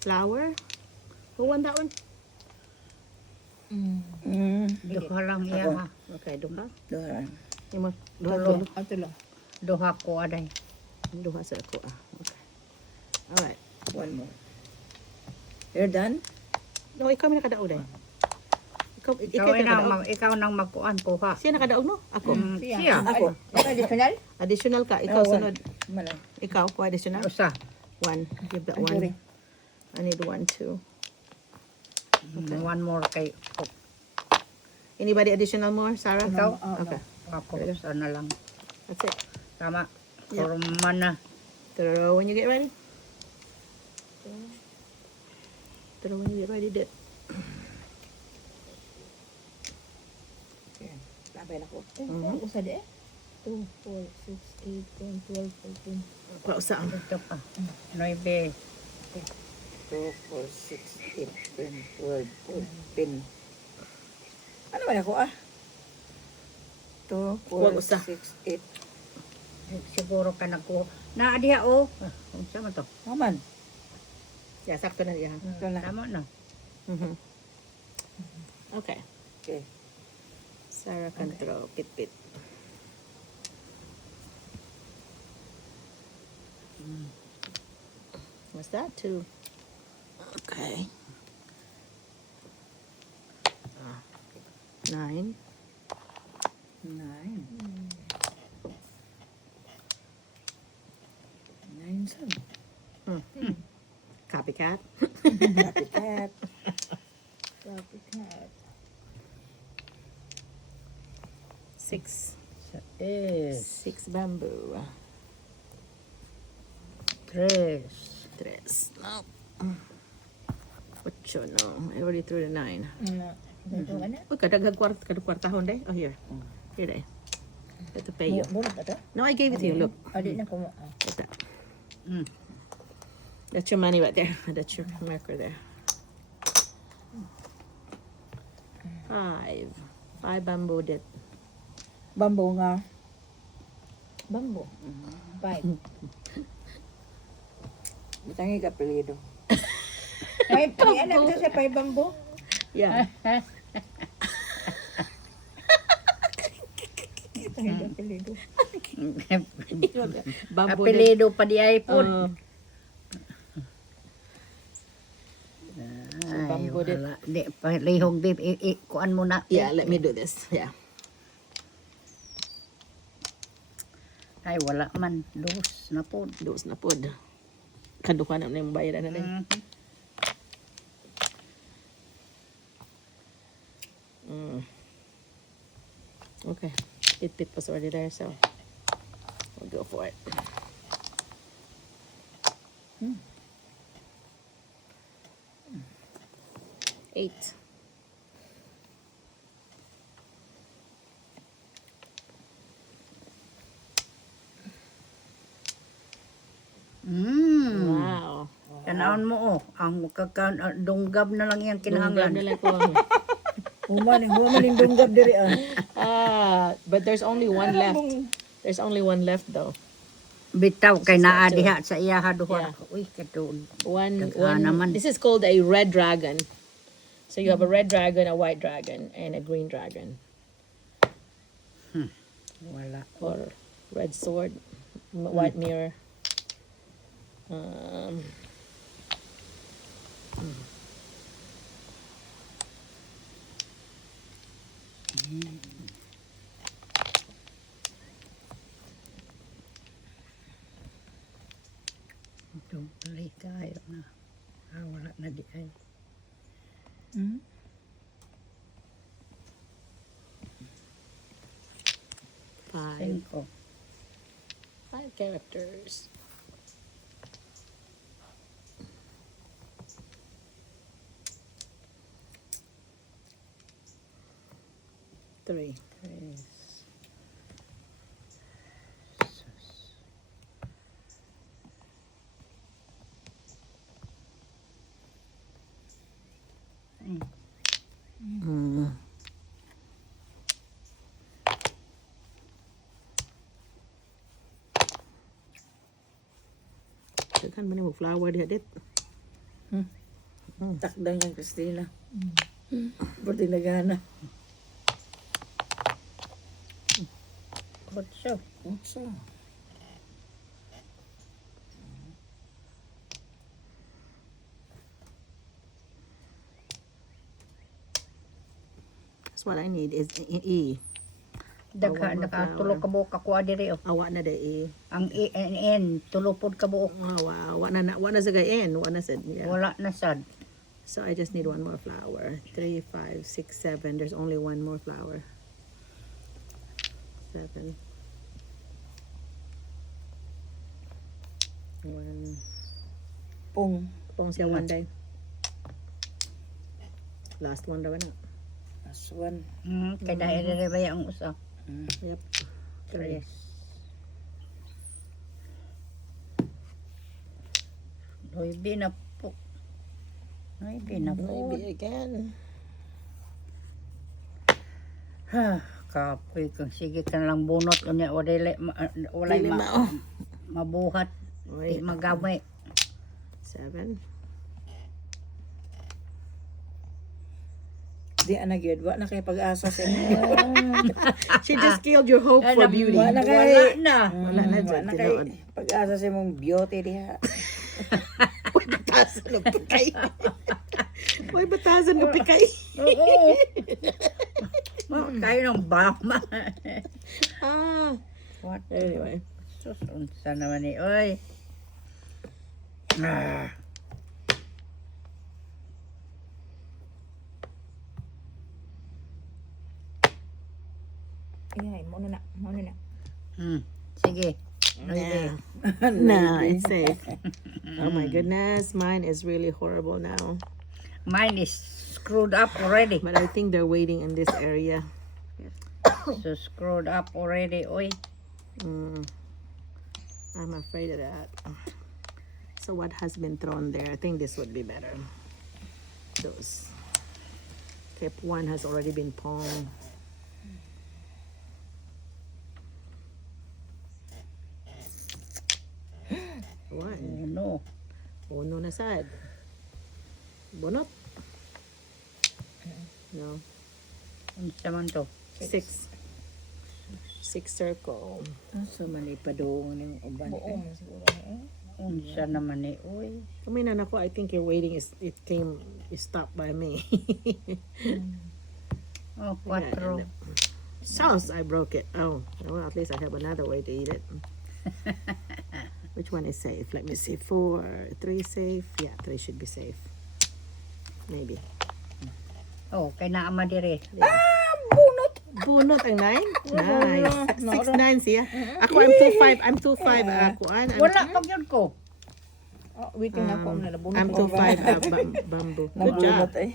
Flower. Who won that one? Duha lang iya Ako. ha. Okay, duha. Doon. Yung mo, duha Tulo. tulo. Ato lang. Duha ko aday. Duha sa ako. Okay. Alright. One more. You're done? No, ikaw may nakadaog dahil. Ikaw Ikaw yung nang nakadaog. ikaw nang magkuan kuha. Siya nakadaog, no? Ako. Siya. Ako. Additional? Additional ka. Ikaw one. sunod. Malang. Ikaw, ko additional. Usa. One. Give that I'm one. sorry. I need one, too. One more kay Anybody additional more, Sarah? Ikaw? Okay. ako. Usa na lang. That's it. Tama. Yep. Kurma na. Throw when you get ready. Throw when you get ready, Dit. Labay na ko. Usa di eh. 2, 4, 6, 8, 10, 12, 14. Pausa ang. Ito pa. 9. 2, 4, 6, 8, 10, 12, 14. Ano ba na ko 2, Huwag 4, usa. 6, 8. Siguro ka nagkuha. Na diha o. Unsa man to? Maman. Yeah, sakto na yan. Ito na. Tama na. Mhm. Okay. Okay. Sarah can throw. Pit-pit. What's that? 2. Okay. 9. 9. 9 son. Copycat. Copycat. Copycat. 6. Is 6 bamboo. 3. 3. No. 8. No. I already threw the 9. Ito ka na? Uy, kadagag kwartahon day. Oh, here. Here day. Ito pay you. Bunot na to? No, I gave it to you. Look. Adi na ko mo. What's that? Mm. That's your money right there. That's your marker there. 5. 5 bamboo dip. Bambo nga. Bambo. 5. Bitangi ka pilido. 5. Yan na ito sa 5 bambo. Yeah. Pilido. Bamboo dip. Apelido pa di ay po. Ay, bamboo dip. wala. Di, palihog di. Kuan mo na. Yeah, let me do this. Yeah. Ay, wala man. Dos na po. Dos na pod. Kaduka na yung bayaran na din. Okay. Pit was already there, so we'll go for it. Eight. Wow. Tanawon mo oh. Ang dunggab na lang yung Kinahanglan kinahanglan. nila ko. Human yung dunggab diri But there's only one left. There's only one left though. Bitaw kay Sus, naa ito. diha sa iya duha. Yeah. Uy, katuod. One. naman. This is called a red dragon. So you have a red dragon, a white dragon, and a green dragon. Wala. Or red sword, white mirror. Itong palay kayo na. Wala na di ay. Five. 5. 5 characters. Three. 3. Daghan man mo flower diha dit. Takdang yan, Christina. Pati nagana. Kutso. Utsa. That's what I need is E. Dagha nakatulog ka buok ako adiri oh. Awa na de E. Ang N tulupod ka buok. Awa na sa gayen. Wa na sad. Yeah. Wala na sad. So I just need one more flower. 3, 5, 6, 7. There's only one more flower. 7. 1. Pong. Pong siya one day. Last one daw na. Last one. Kay dahil diri ba ang usa? Yep. 3. Maybe na po. Maybe na po. Maybe again. Ha, kapoy kung sige ka lang bunot unya wala wala Dili mao. mabuhat. Di Wait. magamay. 7. Di ana gyud wa na kay pag-asa sa inyo. She just killed your hope for beauty. Wala kay Wala na. Wala na Wa dyan, na tinuod. kay pag-asa sa imong beauty diha. Uy, batasan ng pikay. Uy, batasan ng pikay. Oo. Kayo ng bama. Ah. What? Anyway. Sus, unsa naman ni oy. Ah. Ayan, mo na. Sige. Yeah. No, it's safe. Oh my goodness, mine is really horrible now. Mine is screwed up already. But I think they're waiting in this area. So screwed up already. Oy. I'm afraid of that. So what has been thrown there? I think this would be better. Those. Tip 1 has already been pawned. One. Oh no. Uno na sad. Bunot. No. Unsa man to? 6. 6 circle. So mali padung ning uban. Buong siguro eh. Unsa naman ni oy. Kuminan ako, I think your waiting is, it stopped by me. Oh, 4. Sauce, I broke it. Oh, well, at least I have another way to eat it. Which one is safe? Let me see. 4, 3 safe. Yeah, 3 should be safe. Maybe. Oh, kay naa madiri. Bunot ang 9? Nice. 6, 9 siya. Ako, I'm 2, 5. Ako, Wala pag yun ko. Oh, waiting na ako na nabunot I'm ko. 2, 5. Bamboo. Good job. Nabunot eh.